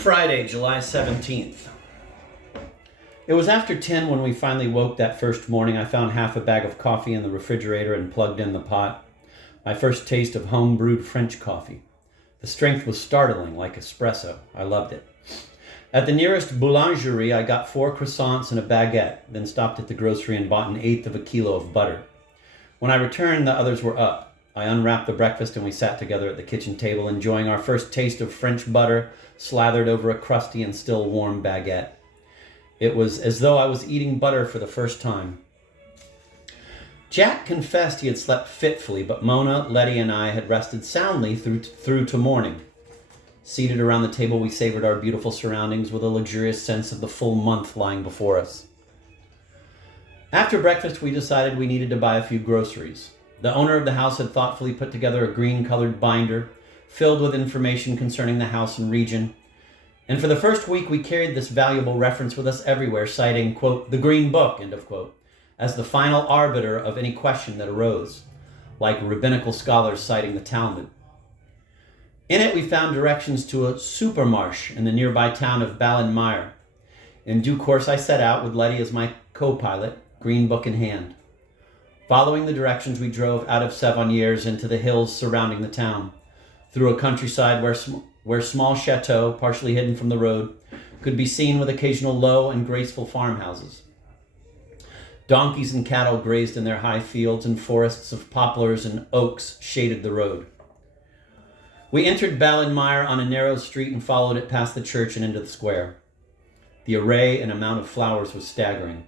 Friday, July 17th. It was after 10 when we finally woke that first morning. I found half a bag of coffee in the refrigerator and plugged in the pot. My first taste of home-brewed French coffee. The strength was startling, like espresso. I loved it. At the nearest boulangerie, I got 4 croissants and a baguette, then stopped at the grocery and bought 1/8 of a kilo of butter. When I returned, the others were up. I unwrapped the breakfast and we sat together at the kitchen table, enjoying our first taste of French butter slathered over a crusty and still warm baguette. It was as though I was eating butter for the first time. Jack confessed he had slept fitfully, but Mona, Letty, and I had rested soundly through to morning. Seated around the table, we savored our beautiful surroundings with a luxurious sense of the full month lying before us. After breakfast, we decided we needed to buy a few groceries. The owner of the house had thoughtfully put together a green-colored binder filled with information concerning the house and region. And for the first week, we carried this valuable reference with us everywhere, citing, quote, the Green Book, end of quote, as the final arbiter of any question that arose, like rabbinical scholars citing the Talmud. In it, we found directions to a supermarché in the nearby town of Ballin-Meyer. In due course, I set out with Letty as my co-pilot, Green Book in hand. Following the directions, we drove out of Savonnières into the hills surrounding the town, through a countryside where small chateaux, partially hidden from the road, could be seen with occasional low and graceful farmhouses. Donkeys and cattle grazed in their high fields, and forests of poplars and oaks shaded the road. We entered Ballin-Meyer on a narrow street and followed it past the church and into the square. The array and amount of flowers was staggering.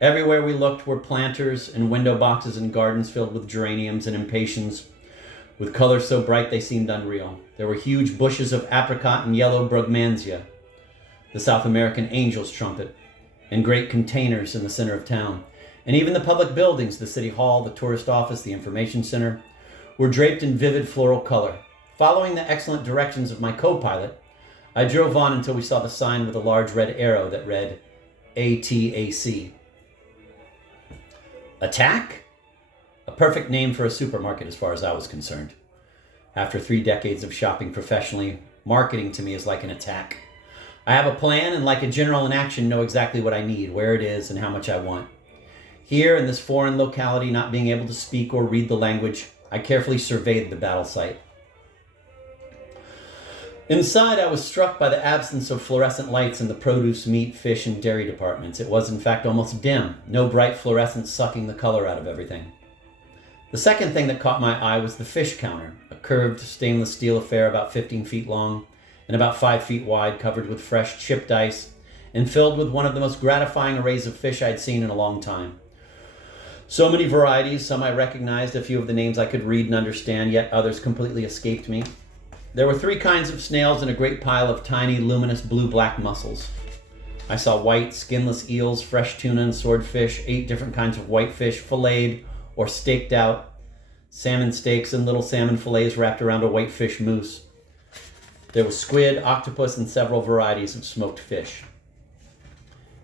Everywhere we looked were planters and window boxes and gardens filled with geraniums and impatiens, with colors so bright they seemed unreal. There were huge bushes of apricot and yellow brugmansia, the South American angel's trumpet, and great containers in the center of town. And even the public buildings, the city hall, the tourist office, the information center, were draped in vivid floral color. Following the excellent directions of my co-pilot, I drove on until we saw the sign with a large red arrow that read ATAC. Attack? A perfect name for a supermarket as far as I was concerned. After 3 decades of shopping professionally, marketing to me is like an attack. I have a plan and, like a general in action, know exactly what I need, where it is, and how much I want. Here, in this foreign locality, not being able to speak or read the language, I carefully surveyed the battle site. Inside, I was struck by the absence of fluorescent lights in the produce, meat, fish, and dairy departments. It was, in fact, almost dim, no bright fluorescence sucking the color out of everything. The second thing that caught my eye was the fish counter, a curved stainless steel affair about 15 feet long and about 5 feet wide, covered with fresh chipped ice and filled with one of the most gratifying arrays of fish I'd seen in a long time. So many varieties, some I recognized, a few of the names I could read and understand, yet others completely escaped me. There were 3 kinds of snails and a great pile of tiny, luminous blue-black mussels. I saw white, skinless eels, fresh tuna and swordfish, 8 different kinds of whitefish, filleted or staked out, salmon steaks and little salmon fillets wrapped around a whitefish mousse. There was squid, octopus, and several varieties of smoked fish.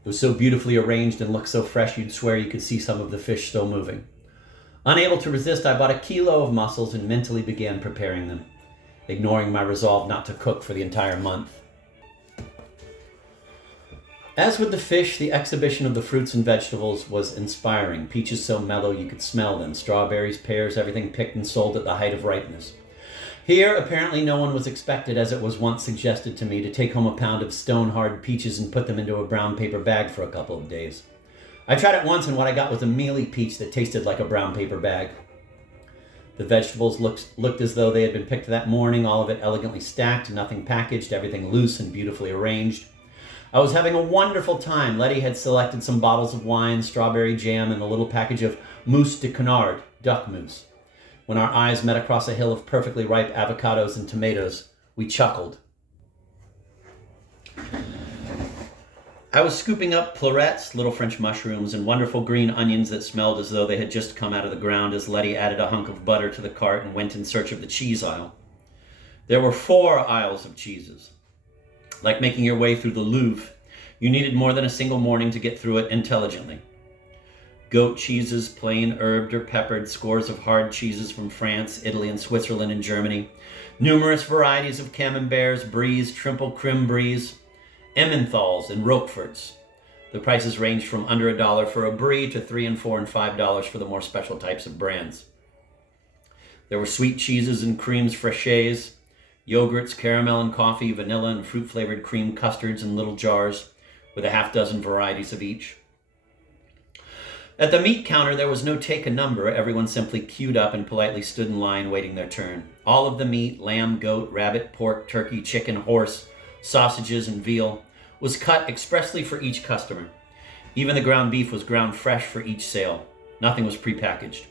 It was so beautifully arranged and looked so fresh you'd swear you could see some of the fish still moving. Unable to resist, I bought a kilo of mussels and mentally began preparing them, ignoring my resolve not to cook for the entire month. As with the fish, the exhibition of the fruits and vegetables was inspiring. Peaches so mellow you could smell them. Strawberries, pears, everything picked and sold at the height of ripeness. Here, apparently no one was expected, as it was once suggested to me, to take home a pound of stone-hard peaches and put them into a brown paper bag for a couple of days. I tried it once, and what I got was a mealy peach that tasted like a brown paper bag. The vegetables looked as though they had been picked that morning, all of it elegantly stacked, nothing packaged, everything loose and beautifully arranged. I was having a wonderful time. Letty had selected some bottles of wine, strawberry jam, and a little package of mousse de canard, duck mousse. When our eyes met across a hill of perfectly ripe avocados and tomatoes, we chuckled. I was scooping up florets, little French mushrooms, and wonderful green onions that smelled as though they had just come out of the ground as Letty added a hunk of butter to the cart and went in search of the cheese aisle. There were 4 aisles of cheeses. Like making your way through the Louvre, you needed more than a single morning to get through it intelligently. Goat cheeses, plain herbed or peppered, scores of hard cheeses from France, Italy, and Switzerland and Germany, Numerous varieties of camemberts, bries, triple creme bries, Emmenthals, and Roqueforts. The prices ranged from under $1 for a brie to $3 and $4 and $5 for the more special types of brands. There were sweet cheeses and creams fraîches, yogurts, caramel and coffee, vanilla and fruit-flavored cream custards in little jars with a half dozen varieties of each. At the meat counter, there was no take a number. Everyone simply queued up and politely stood in line waiting their turn. All of the meat, lamb, goat, rabbit, pork, turkey, chicken, horse, sausages, and veal, was cut expressly for each customer. Even the ground beef was ground fresh for each sale. Nothing was prepackaged.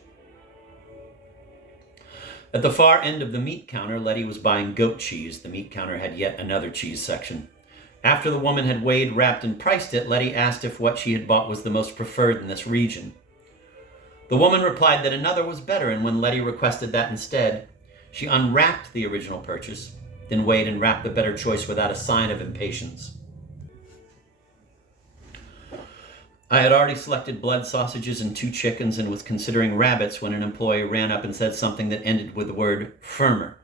At the far end of the meat counter, Letty was buying goat cheese. The meat counter had yet another cheese section. After the woman had weighed, wrapped, and priced it, Letty asked if what she had bought was the most preferred in this region. The woman replied that another was better, and when Letty requested that instead, she unwrapped the original purchase, then weighed and wrapped the better choice without a sign of impatience. I had already selected blood sausages and 2 chickens and was considering rabbits when an employee ran up and said something that ended with the word firmer.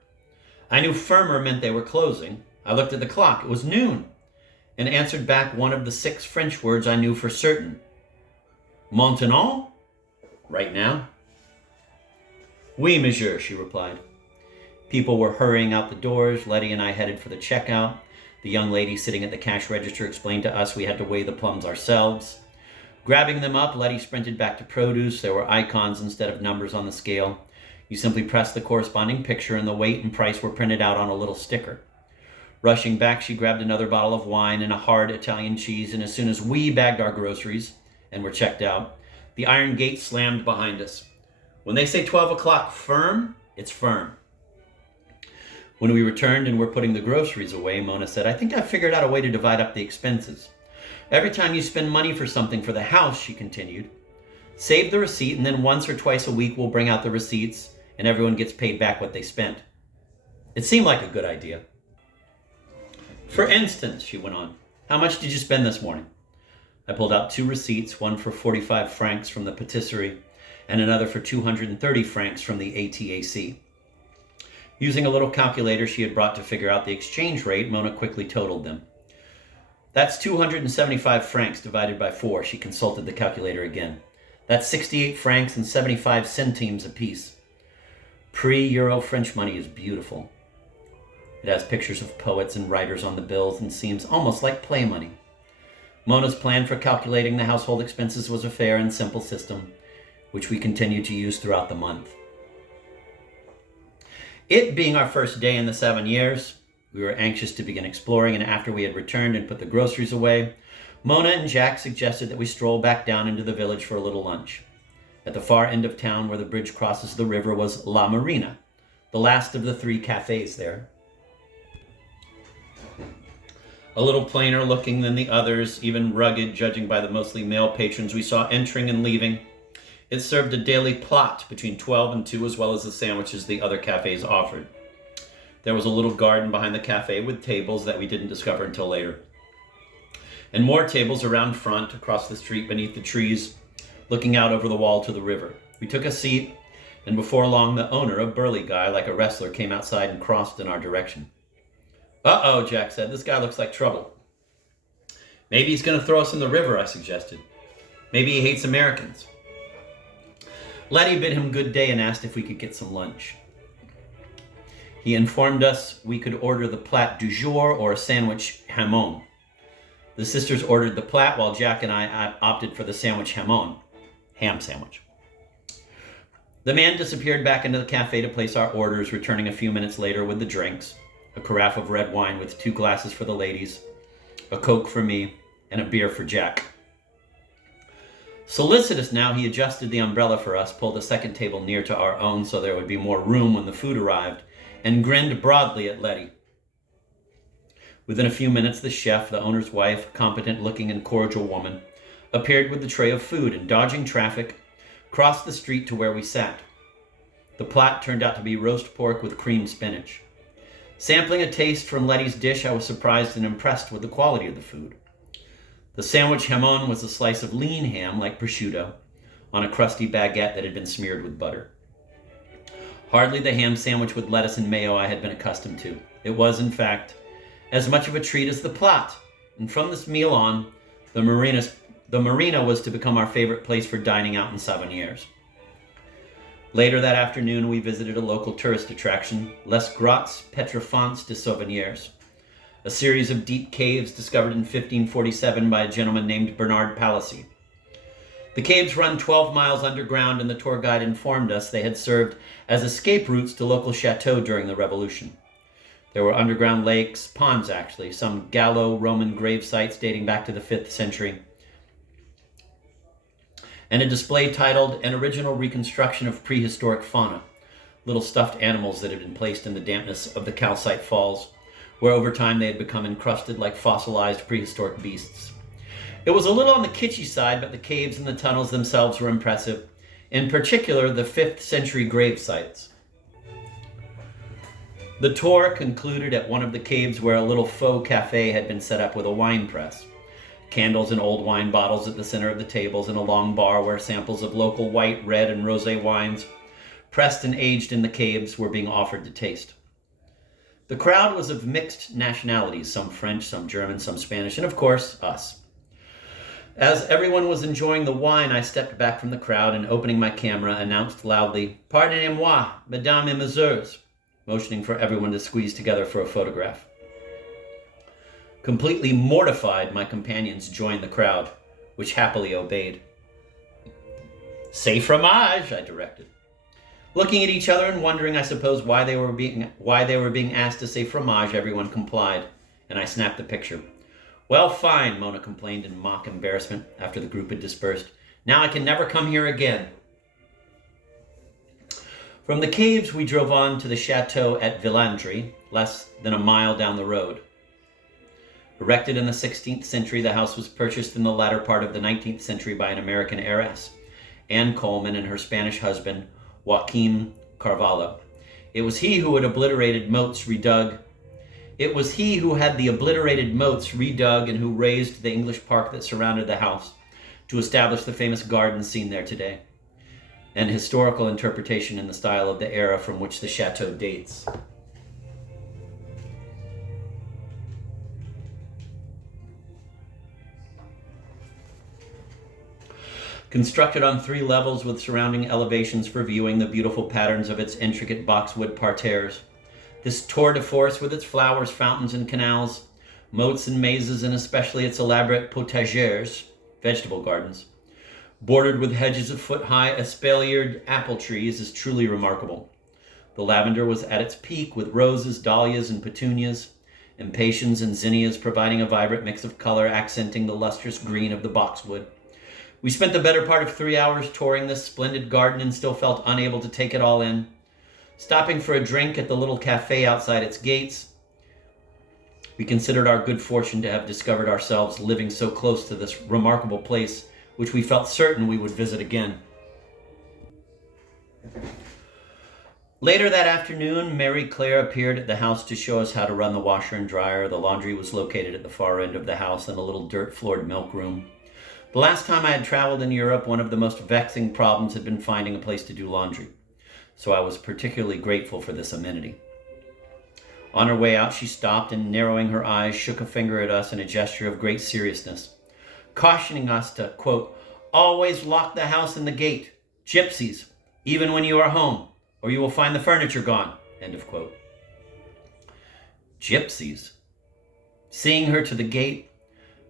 I knew firmer meant they were closing. I looked at the clock. It was noon, and answered back one of the 6 French words I knew for certain. Maintenant? Right now? Oui, monsieur, she replied. People were hurrying out the doors. Letty and I headed for the checkout. The young lady sitting at the cash register explained to us we had to weigh the plums ourselves. Grabbing them up, Letty sprinted back to produce. There were icons instead of numbers on the scale. You simply pressed the corresponding picture and the weight and price were printed out on a little sticker. Rushing back, she grabbed another bottle of wine and a hard Italian cheese, and as soon as we bagged our groceries and were checked out, the iron gate slammed behind us. When they say 12 o'clock firm, it's firm. When we returned and were putting the groceries away, Mona said, I think I've figured out a way to divide up the expenses. Every time you spend money for something for the house, she continued, save the receipt, and then once or twice a week we'll bring out the receipts and everyone gets paid back what they spent. It seemed like a good idea. For instance, she went on, how much did you spend this morning? I pulled out 2 receipts, one for 45 francs from the patisserie and another for 230 francs from the ATAC. Using a little calculator she had brought to figure out the exchange rate, Mona quickly totaled them. That's 275 francs divided by 4. She consulted the calculator again. That's 68 francs and 75 centimes apiece. Pre-Euro French money is beautiful. It has pictures of poets and writers on the bills and seems almost like play money. Mona's plan for calculating the household expenses was a fair and simple system, which we continued to use throughout the month. It being our first day in the 7 years, we were anxious to begin exploring, and after we had returned and put the groceries away, Mona and Jack suggested that we stroll back down into the village for a little lunch. At the far end of town where the bridge crosses the river was La Marina, the last of the 3 cafes there. A little plainer looking than the others, even rugged, judging by the mostly male patrons we saw entering and leaving. It served a daily plot between 12 and 2, as well as the sandwiches the other cafes offered. There was a little garden behind the cafe with tables that we didn't discover until later. And more tables around front, across the street beneath the trees, looking out over the wall to the river. We took a seat, and before long the owner, a burly guy like a wrestler, came outside and crossed in our direction. Uh-oh, Jack said, this guy looks like trouble. Maybe he's going to throw us in the river, I suggested. Maybe he hates Americans. Letty bid him good day and asked if we could get some lunch. He informed us we could order the plat du jour or a sandwich hamon. The sisters ordered the plat while Jack and I opted for the sandwich hamon, ham sandwich. The man disappeared back into the cafe to place our orders, returning a few minutes later with the drinks, a carafe of red wine with 2 glasses for the ladies, a Coke for me, and a beer for Jack. Solicitous now, he adjusted the umbrella for us, pulled a second table near to our own so there would be more room when the food arrived, and grinned broadly at Letty. Within a few minutes, the chef, the owner's wife, competent-looking and cordial woman, appeared with the tray of food and, dodging traffic, crossed the street to where we sat. The plat turned out to be roast pork with creamed spinach. Sampling a taste from Letty's dish, I was surprised and impressed with the quality of the food. The sandwich hamon was a slice of lean ham, like prosciutto, on a crusty baguette that had been smeared with butter. Hardly the ham sandwich with lettuce and mayo I had been accustomed to. It was, in fact, as much of a treat as the plot, and from this meal on, the marina was to become our favorite place for dining out in souvenirs. Later that afternoon, we visited a local tourist attraction, Les Grottes Pétrifiantes de Souvenirs, a series of deep caves discovered in 1547 by a gentleman named Bernard Palissy. The caves run 12 miles underground, and the tour guide informed us they had served as escape routes to local chateaux during the Revolution. There were underground lakes, ponds actually, some Gallo-Roman grave sites dating back to the 5th century, and a display titled An Original Reconstruction of Prehistoric Fauna, little stuffed animals that had been placed in the dampness of the calcite falls, where over time they had become encrusted like fossilized prehistoric beasts. It was a little on the kitschy side, but the caves and the tunnels themselves were impressive, in particular the 5th century grave sites. The tour concluded at one of the caves where a little faux cafe had been set up with a wine press. Candles and old wine bottles at the center of the tables, and a long bar where samples of local white, red, and rosé wines, pressed and aged in the caves, were being offered to taste. The crowd was of mixed nationalities, some French, some German, some Spanish, and of course, us. As everyone was enjoying the wine, I stepped back from the crowd and, opening my camera, announced loudly, "Pardonnez-moi, mesdames et messieurs," motioning for everyone to squeeze together for a photograph. Completely mortified, my companions joined the crowd, which happily obeyed. "C'est fromage," I directed. Looking at each other and wondering, I suppose, why they were being asked to say fromage, everyone complied, and I snapped the picture. "Well, fine," Mona complained in mock embarrassment after the group had dispersed. "Now I can never come here again." From the caves, we drove on to the chateau at Villandry, less than a mile down the road. Erected in the 16th century, the house was purchased in the latter part of the 19th century by an American heiress, Anne Coleman, and her Spanish husband, Joaquim Carvalho. It was he who had the obliterated moats redug, and who raised the English park that surrounded the house to establish the famous garden seen there today, an historical interpretation in the style of the era from which the chateau dates. Constructed on 3 levels with surrounding elevations for viewing the beautiful patterns of its intricate boxwood parterres, this tour de force with its flowers, fountains, and canals, moats and mazes, and especially its elaborate potagères, vegetable gardens, bordered with hedges of foot-high espaliered apple trees, is truly remarkable. The lavender was at its peak, with roses, dahlias, and petunias, impatiens and zinnias providing a vibrant mix of color accenting the lustrous green of the boxwood. We spent the better part of 3 hours touring this splendid garden and still felt unable to take it all in. Stopping for a drink at the little cafe outside its gates, we considered our good fortune to have discovered ourselves living so close to this remarkable place, which we felt certain we would visit again. Later that afternoon, Mary Claire appeared at the house to show us how to run the washer and dryer. The laundry was located at the far end of the house in a little dirt-floored milk room. The last time I had traveled in Europe, one of the most vexing problems had been finding a place to do laundry, so I was particularly grateful for this amenity. On her way out, she stopped and, narrowing her eyes, shook a finger at us in a gesture of great seriousness, cautioning us to, quote, "always lock the house and the gate. Gypsies, even when you are home, or you will find the furniture gone," end of quote. Gypsies. Seeing her to the gate,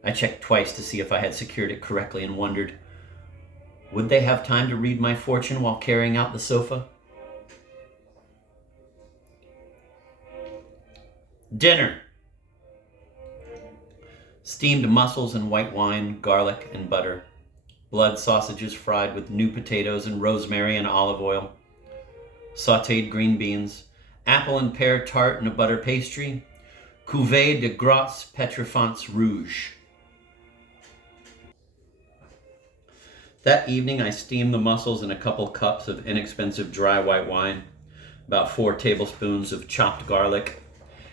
I checked twice to see if I had secured it correctly and wondered, would they have time to read my fortune while carrying out the sofa? Dinner. Steamed mussels and white wine, garlic and butter, blood sausages fried with new potatoes and rosemary and olive oil, sautéed green beans, apple and pear tart and a butter pastry, cuvée de grottes pétrifiantes rouges. That evening, I steamed the mussels in a couple cups of inexpensive dry white wine, about 4 tablespoons of chopped garlic,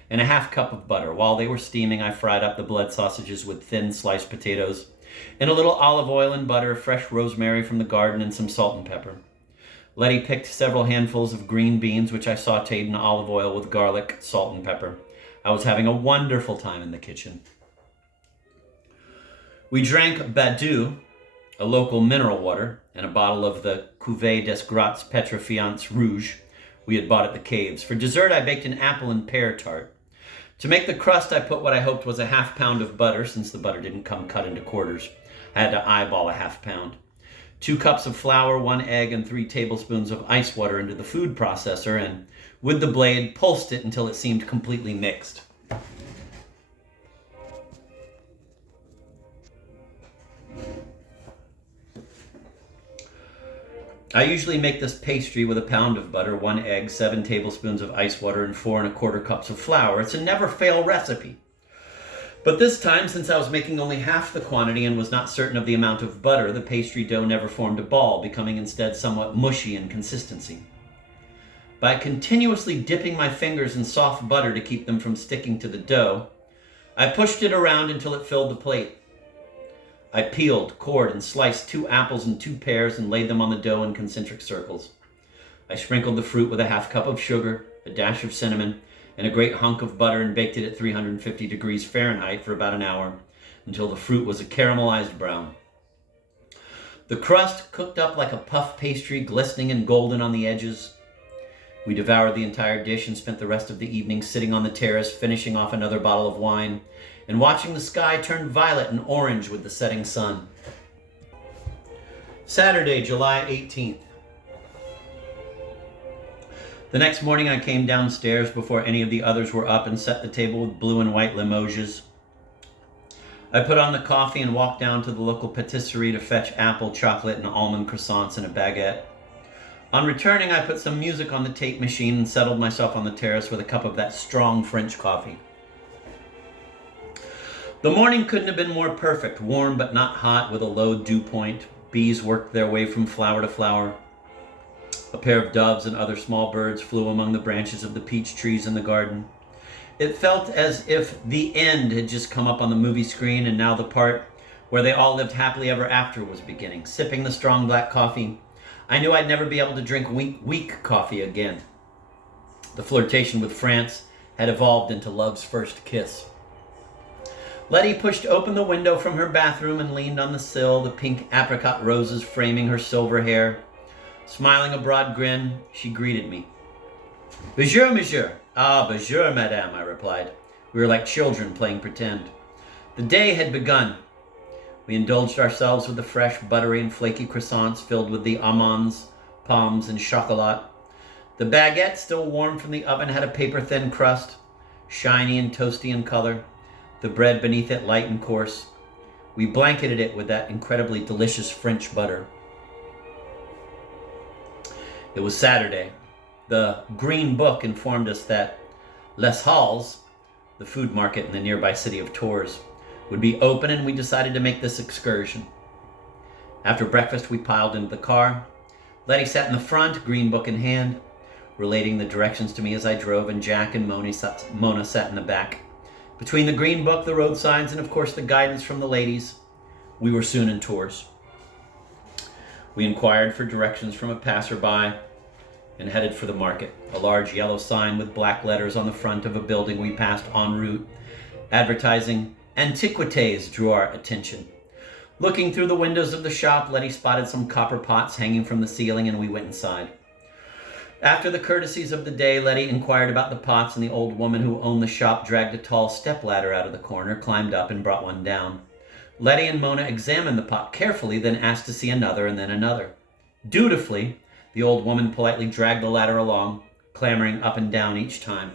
and a half cup of butter. While they were steaming, I fried up the blood sausages with thin sliced potatoes, and a little olive oil and butter, fresh rosemary from the garden, and some salt and pepper. Letty picked several handfuls of green beans, which I sautéed in olive oil with garlic, salt, and pepper. I was having a wonderful time in the kitchen. We drank Badu, a local mineral water, and a bottle of the Cuvée des Grottes Pétrifiantes Rouge we had bought at the caves. For dessert, I baked an apple and pear tart. To make the crust, I put what I hoped was a half pound of butter, since the butter didn't come cut into quarters. I had to eyeball a half pound. 2 cups of flour, 1 egg, and 3 tablespoons of ice water into the food processor, and with the blade, pulsed it until it seemed completely mixed. I usually make this pastry with a pound of butter, 1 egg, 7 tablespoons of ice water, and 4 1/4 cups of flour. It's a never-fail recipe. But this time, since I was making only half the quantity and was not certain of the amount of butter, the pastry dough never formed a ball, becoming instead somewhat mushy in consistency. By continuously dipping my fingers in soft butter to keep them from sticking to the dough, I pushed it around until it filled the plate. I peeled, cored, and sliced 2 apples and 2 pears and laid them on the dough in concentric circles. I sprinkled the fruit with a half cup of sugar, a dash of cinnamon, and a great hunk of butter and baked it at 350 degrees Fahrenheit for about an hour until the fruit was a caramelized brown. The crust cooked up like a puff pastry, glistening and golden on the edges. We devoured the entire dish and spent the rest of the evening sitting on the terrace, finishing off another bottle of wine and watching the sky turn violet and orange with the setting sun. Saturday, July 18th. The next morning I came downstairs before any of the others were up and set the table with blue and white limoges. I put on the coffee and walked down to the local patisserie to fetch apple, chocolate, and almond croissants and a baguette. On returning, I put some music on the tape machine and settled myself on the terrace with a cup of that strong French coffee. The morning couldn't have been more perfect, warm but not hot with a low dew point. Bees worked their way from flower to flower. A pair of doves and other small birds flew among the branches of the peach trees in the garden. It felt as if the end had just come up on the movie screen, and now the part where they all lived happily ever after was beginning. Sipping the strong black coffee, I knew I'd never be able to drink weak coffee again. The flirtation with France had evolved into love's first kiss. Letty pushed open the window from her bathroom and leaned on the sill, the pink apricot roses framing her silver hair. Smiling a broad grin, she greeted me. Bonjour, monsieur. Ah, bonjour, madame, I replied. We were like children playing pretend. The day had begun. We indulged ourselves with the fresh, buttery, and flaky croissants filled with the amandes, pommes, and chocolat. The baguette, still warm from the oven, had a paper-thin crust, shiny and toasty in color. The bread beneath it light and coarse. We blanketed it with that incredibly delicious French butter. It was Saturday. The Green Book informed us that Les Halles, the food market in the nearby city of Tours, would be open, and we decided to make this excursion. After breakfast, we piled into the car. Letty sat in the front, Green Book in hand, relating the directions to me as I drove, and Jack and Mona sat in the back. Between the Green Book, the road signs, and of course the guidance from the ladies, we were soon in Tours. We inquired for directions from a passerby and headed for the market. A large yellow sign with black letters on the front of a building we passed en route, advertising Antiquités, drew our attention. Looking through the windows of the shop, Letty spotted some copper pots hanging from the ceiling, and we went inside. After the courtesies of the day, Letty inquired about the pots, and the old woman who owned the shop dragged a tall stepladder out of the corner, climbed up, and brought one down. Letty and Mona examined the pot carefully, then asked to see another and then another. Dutifully, the old woman politely dragged the ladder along, clambering up and down each time.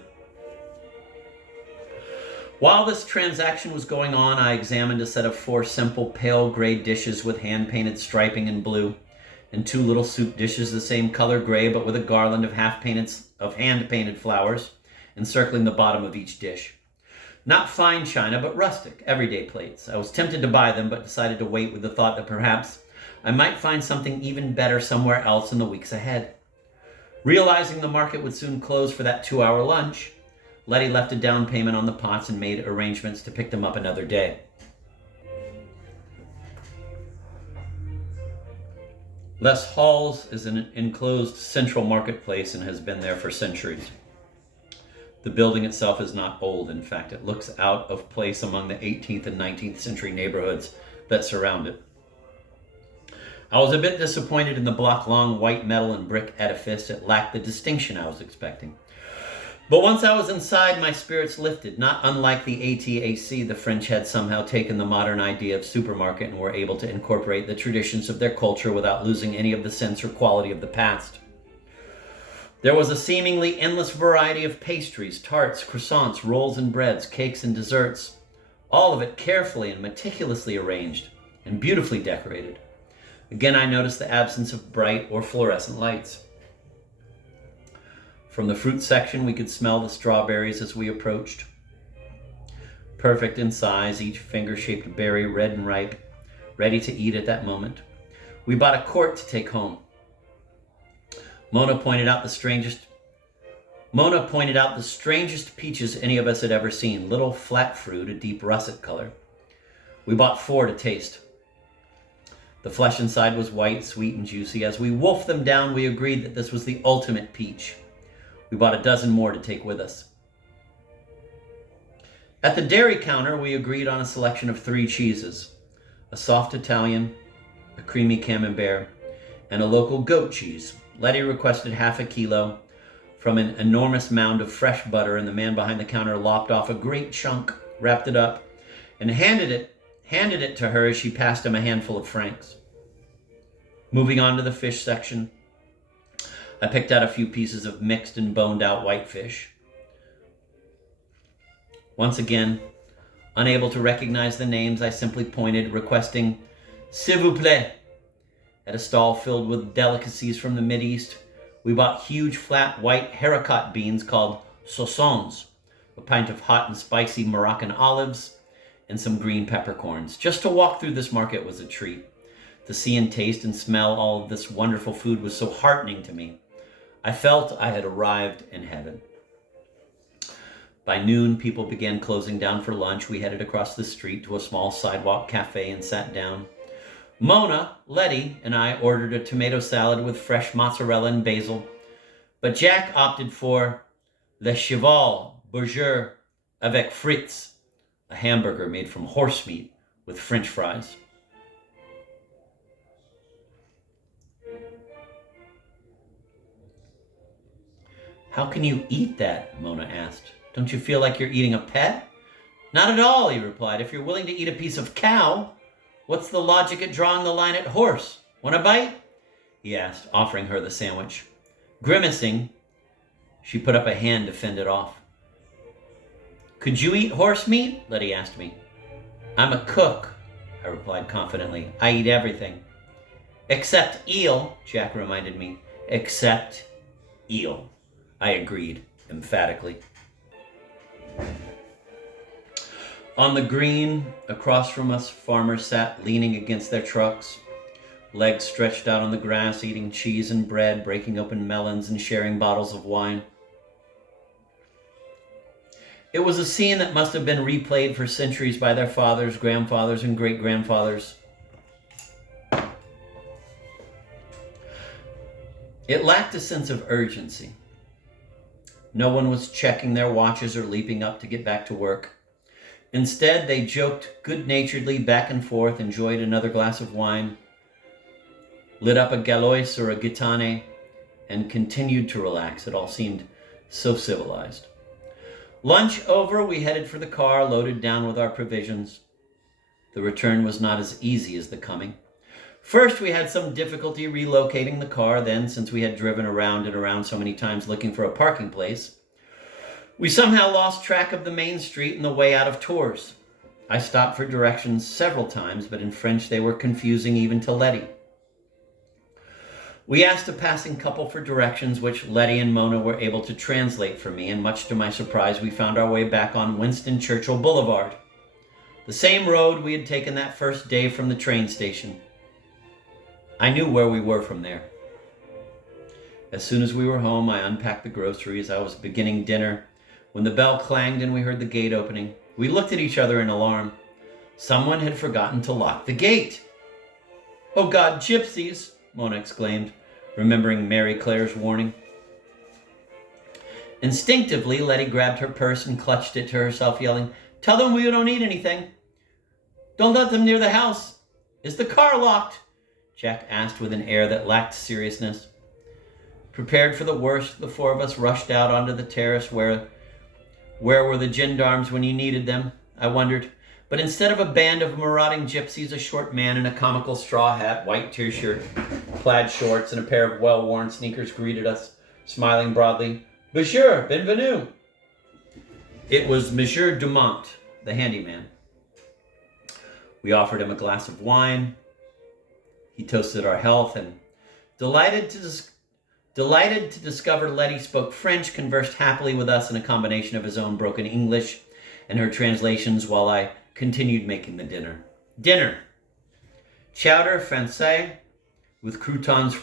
While this transaction was going on, I examined a set of 4 simple pale gray dishes with hand-painted striping in blue, and 2 little soup dishes the same color gray but with a garland of hand-painted flowers encircling the bottom of each dish. Not fine china, but rustic, everyday plates. I was tempted to buy them, but decided to wait with the thought that perhaps I might find something even better somewhere else in the weeks ahead. Realizing the market would soon close for that 2-hour lunch, Letty left a down payment on the pots and made arrangements to pick them up another day. Les Halles is an enclosed central marketplace and has been there for centuries. The building itself is not old. In fact, it looks out of place among the 18th and 19th century neighborhoods that surround it. I was a bit disappointed in the block-long white metal and brick edifice. It lacked the distinction I was expecting. But once I was inside, my spirits lifted. Not unlike the ATAC, the French had somehow taken the modern idea of supermarket and were able to incorporate the traditions of their culture without losing any of the sense or quality of the past. There was a seemingly endless variety of pastries, tarts, croissants, rolls and breads, cakes and desserts, all of it carefully and meticulously arranged and beautifully decorated. Again, I noticed the absence of bright or fluorescent lights. From the fruit section, we could smell the strawberries as we approached. Perfect in size, each finger-shaped berry red and ripe, ready to eat at that moment. We bought a quart to take home. Mona pointed out the strangest peaches any of us had ever seen. Little flat fruit, a deep russet color. We bought 4 to taste. The flesh inside was white, sweet, and juicy. As we wolfed them down, we agreed that this was the ultimate peach. We bought a dozen more to take with us. At the dairy counter, we agreed on a selection of 3 cheeses: a soft Italian, a creamy camembert, and a local goat cheese. Letty requested half a kilo from an enormous mound of fresh butter, and the man behind the counter lopped off a great chunk, wrapped it up, and handed it to her as she passed him a handful of francs. Moving on to the fish section, I picked out a few pieces of mixed and boned out whitefish. Once again, unable to recognize the names, I simply pointed, requesting "S'il vous plaît." At a stall filled with delicacies from the Mideast, we bought huge flat white haricot beans called saucons, a pint of hot and spicy Moroccan olives, and some green peppercorns. Just to walk through this market was a treat. To see and taste and smell all of this wonderful food was so heartening to me. I felt I had arrived in heaven. By noon, people began closing down for lunch. We headed across the street to a small sidewalk cafe and sat down. Mona, Letty, and I ordered a tomato salad with fresh mozzarella and basil, but Jack opted for Le Cheval Bourgeois avec frites, a hamburger made from horse meat with French fries. "How can you eat that?" Mona asked. "Don't you feel like you're eating a pet?" "Not at all," he replied. "If you're willing to eat a piece of cow, what's the logic at drawing the line at horse? Want a bite?" he asked, offering her the sandwich. Grimacing, she put up a hand to fend it off. "Could you eat horse meat?" Letty asked me. "I'm a cook," I replied confidently. "I eat everything." "Except eel," Jack reminded me. "Except eel," I agreed emphatically. On the green, across from us, farmers sat leaning against their trucks, legs stretched out on the grass, eating cheese and bread, breaking open melons, and sharing bottles of wine. It was a scene that must have been replayed for centuries by their fathers, grandfathers, and great-grandfathers. It lacked a sense of urgency. No one was checking their watches or leaping up to get back to work. Instead, they joked good-naturedly back and forth, enjoyed another glass of wine, lit up a galois or a gitane, and continued to relax. It all seemed so civilized. Lunch over, we headed for the car, loaded down with our provisions. The return was not as easy as the coming. First, we had some difficulty relocating the car. Then, since we had driven around and around so many times looking for a parking place, we somehow lost track of the main street and the way out of Tours. I stopped for directions several times, but in French they were confusing even to Letty. We asked a passing couple for directions, which Letty and Mona were able to translate for me, and much to my surprise, we found our way back on Winston Churchill Boulevard, the same road we had taken that first day from the train station. I knew where we were from there. As soon as we were home, I unpacked the groceries. I was beginning dinner when the bell clanged and we heard the gate opening. We looked at each other in alarm. Someone had forgotten to lock the gate. "Oh God, gypsies!" Mona exclaimed, remembering Mary Claire's warning. Instinctively, Letty grabbed her purse and clutched it to herself, yelling, "Tell them we don't need anything. Don't let them near the house. Is the car locked?" Jack asked with an air that lacked seriousness. Prepared for the worst, the four of us rushed out onto the terrace. Where were the gendarmes when you needed them? I wondered. But instead of a band of marauding gypsies, a short man in a comical straw hat, white t-shirt, plaid shorts, and a pair of well-worn sneakers greeted us, smiling broadly. "Monsieur, bienvenue." It was Monsieur Dumont, the handyman. We offered him a glass of wine. He toasted our health and, delighted to discover Letty spoke French, conversed happily with us in a combination of his own broken English and her translations while I continued making the dinner. Dinner. Chowder français with croutons.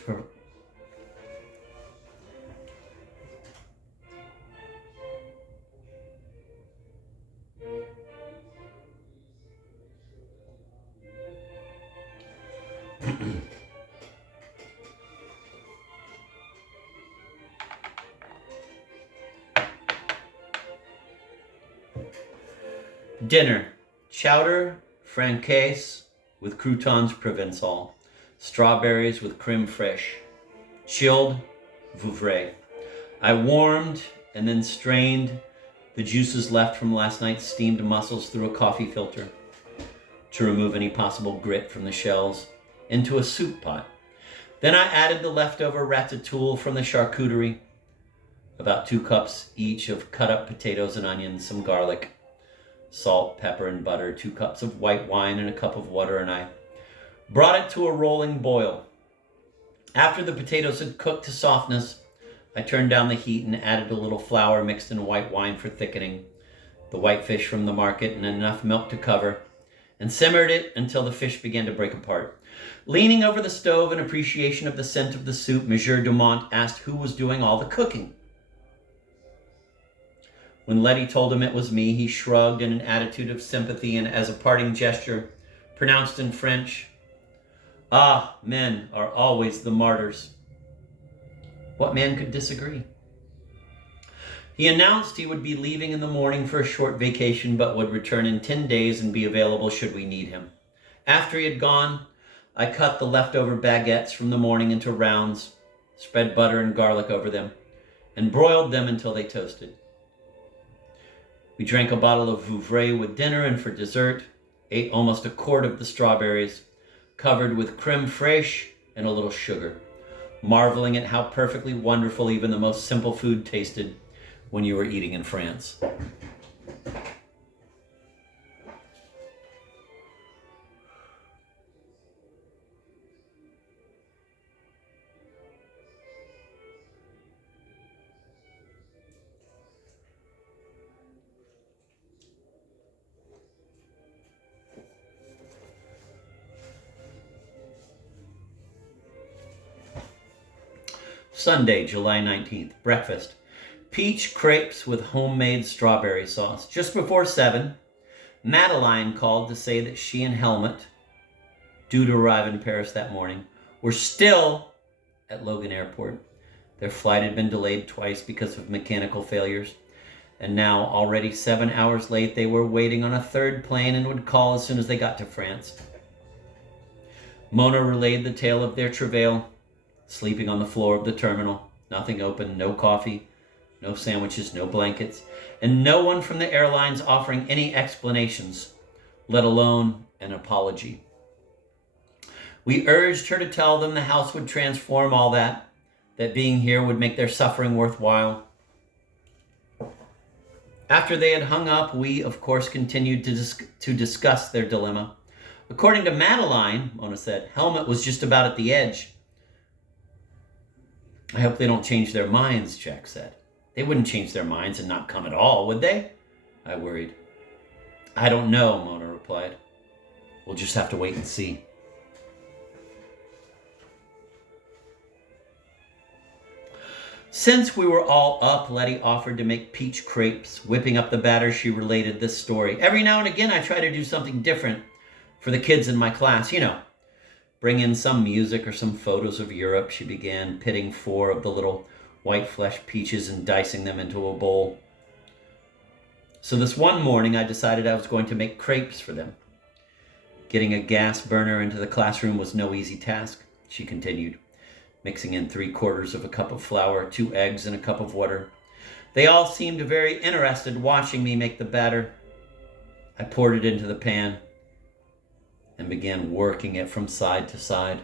Dinner. Chowder francaise with croutons provençal. Strawberries with creme fraiche. Chilled vouvray. I warmed and then strained the juices left from last night's steamed mussels through a coffee filter to remove any possible grit from the shells into a soup pot. Then I added the leftover ratatouille from the charcuterie, about 2 cups each of cut up potatoes and onions, some garlic, salt, pepper, and butter, 2 cups of white wine, and a cup of water, and I brought it to a rolling boil. After the potatoes had cooked to softness, I turned down the heat and added a little flour mixed in white wine for thickening, the white fish from the market, and enough milk to cover, and simmered it until the fish began to break apart. Leaning over the stove in appreciation of the scent of the soup, Monsieur Dumont asked who was doing all the cooking. When Letty told him it was me, he shrugged in an attitude of sympathy and, as a parting gesture, pronounced in French, "Ah, men are always the martyrs." What man could disagree? He announced he would be leaving in the morning for a short vacation, but would return in 10 days and be available should we need him. After he had gone, I cut the leftover baguettes from the morning into rounds, spread butter and garlic over them, and broiled them until they toasted. We drank a bottle of Vouvray with dinner, and for dessert, ate almost a quart of the strawberries, covered with creme fraiche and a little sugar, marveling at how perfectly wonderful even the most simple food tasted when you were eating in France. Sunday, July 19th. Breakfast. Peach crepes with homemade strawberry sauce. Just before 7, Madeline called to say that she and Helmut, due to arrive in Paris that morning, were still at Logan Airport. Their flight had been delayed twice because of mechanical failures, and now, already 7 hours late, they were waiting on a third plane and would call as soon as they got to France. Mona relayed the tale of their travail, sleeping on the floor of the terminal, nothing open, no coffee, no sandwiches, no blankets, and no one from the airlines offering any explanations, let alone an apology. We urged her to tell them the house would transform all that being here would make their suffering worthwhile. After they had hung up, we, of course, continued to discuss their dilemma. According to Madeline, Mona said, Helmut was just about at the edge. I hope they don't change their minds, Jack said. They wouldn't change their minds and not come at all, would they? I worried. I don't know, Mona replied. We'll just have to wait and see. Since we were all up, Letty offered to make peach crepes. Whipping up the batter, she related this story. Every now and again, I try to do something different for the kids in my class. You know, bring in some music or some photos of Europe, she began pitting 4 of the little white flesh peaches and dicing them into a bowl. So this one morning, I decided I was going to make crepes for them. Getting a gas burner into the classroom was no easy task, she continued, mixing in 3/4 of a cup of flour, 2 eggs, and a cup of water. They all seemed very interested watching me make the batter. I poured it into the pan and began working it from side to side.